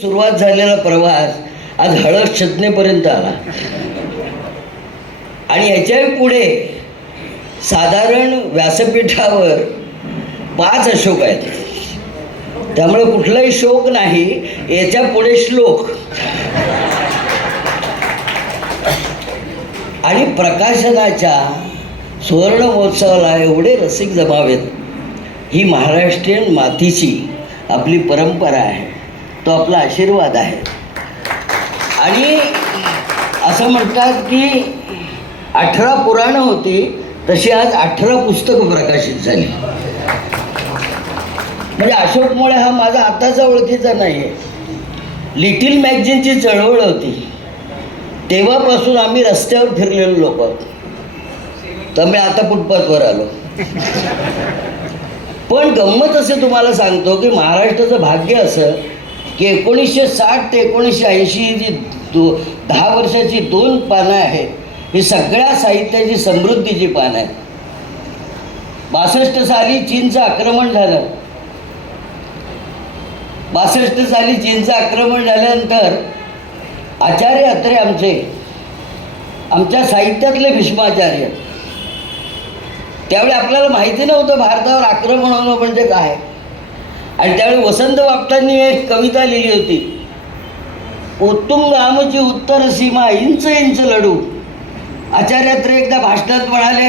सुरुवात झालेला प्रवास आज हळद छतनेपर्यंत आला. आणि याच्यापुढे साधारण व्यासपीठावर पाच अशोक आहेत. त्यामुळे कुठलाही शोक नाही याच्यापुढे श्लोक. आणि प्रकाशनाच्या सुवर्ण महोत्सवाला एवढे रसिक जमावेत ही महाराष्ट्रीयन मातीची आपली परंपरा आहे. तो आपला आशीर्वाद आहे. आणि असं म्हणतात की अठरा पुराणं होती तशी आज अठरा पुस्तकं प्रकाशित झाली. म्हणजे अशोक हा माझा आताचा ओळखीचा नाही आहे लिटिल मॅगझिनची चळवळ होती. तेव्हापासून आम्ही रस्त्यावर फिरलेलो लोक. तर त्यामुळे आता फुटपाथवर आलो. पण गंमत असे तुम्हाला सांगतो की महाराष्ट्राचं भाग्य असं की एकोणीसशे साठ ते एकोणीसशे ऐंशी जी दो दहा वर्षाची दोन पानं आहेत ही सगळ्या साहित्याची समृद्धीची पानं आहेत. बासष्ट साली चीनचं आक्रमण झालं. बासष्ट साली चीनचं आक्रमण झाल्यानंतर आचार्य अत्रे आमचे आमच्या साहित्यातले भीष्माचार्य त्यावेळी आपल्याला माहिती नव्हतं भारतावर आक्रमण होणं म्हणजे काय. आणि त्यावेळी वसंत बापटांनी एक कविता लिहिली होती. ओतुंग आमची उत्तर सीमा इंच इंच लढू. आचार्यात्र एकदा भाषणात म्हणाले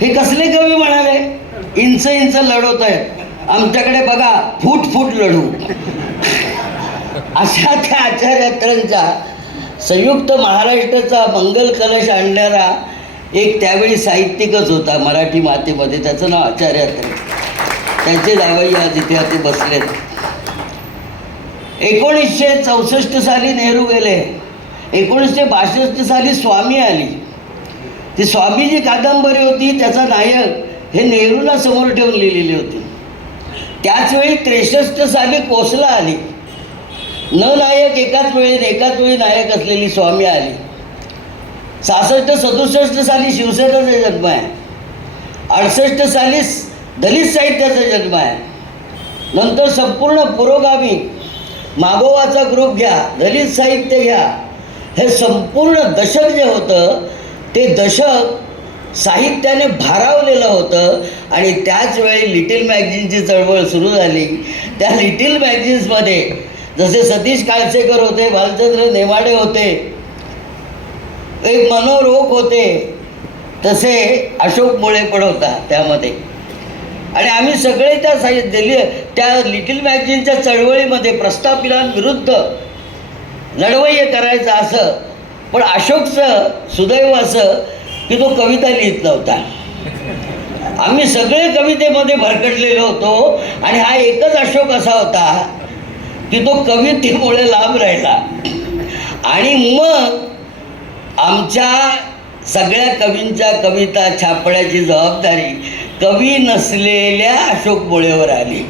हे कसले कवी म्हणाले? इंच इंच लढवत आहेत. आमच्याकडे बघा फूट फूट लढू. अशा त्या आचार्यात्रांचा संयुक्त महाराष्ट्राचा मंगल कलश आणणारा एक त्यावेळी साहित्यिकच होता मराठी मातेमध्ये. त्याचं नाव आचार्यात्रे. त्यांचे जावई आज इथे ते बसलेत. एकोणीसशे चौसष्ट साली नेहरू गेले. एकोणीसशे बासष्ट साली स्वामी आली. ती स्वामी जी कादंबरी होती त्याचा नायक हे नेहरूला समोर ठेवून लिहिलेली होती. त्याचवेळी त्रेसष्ट साली कोसला आली. न नायक एकाच वेळी एकाच वेळी नायक असलेली स्वामी आली. सहासष्ट सदुसष्ट साली शिवसेनेचा जन्म आहे. अडसष्ट साली दलित साहित्याचा जन्म आहे. नंतर संपूर्ण पुरोगामी मागोवाचा ग्रुप घ्या दलित साहित्य घ्या. हे संपूर्ण दशक जे होतं ते दशक साहित्याने भारावलेलं होतं आणि त्याच वेळी लिटिल मॅगझिनची चळवळ सुरू झाली. त्या लिटिल मॅगझिन्समध्ये जसे सतीश काळसेकर होते भालचंद्र नेवाडे होते एक मनोरोग होते तसे अशोक मुळे पण होता त्यामध्ये. आणि आम्ही सगळे त्या साहि त्या लिटिल मॅगझिनच्या चळवळीमध्ये प्रस्थापितांविरुद्ध लढवय्य करायचं असं. पण अशोकचं सुदैव असं की तो कविता लिहित नव्हता. आम्ही सगळे कवितेमध्ये भरकटलेलो होतो आणि हा एकच अशोक असा होता की तो कवितेमुळे लांब राहिला. आणि मग आमच्या सगळ्या कवींच्या कविता छापण्याची जबाबदारी कवी नसलेल्या अशोक मुळेवर आली.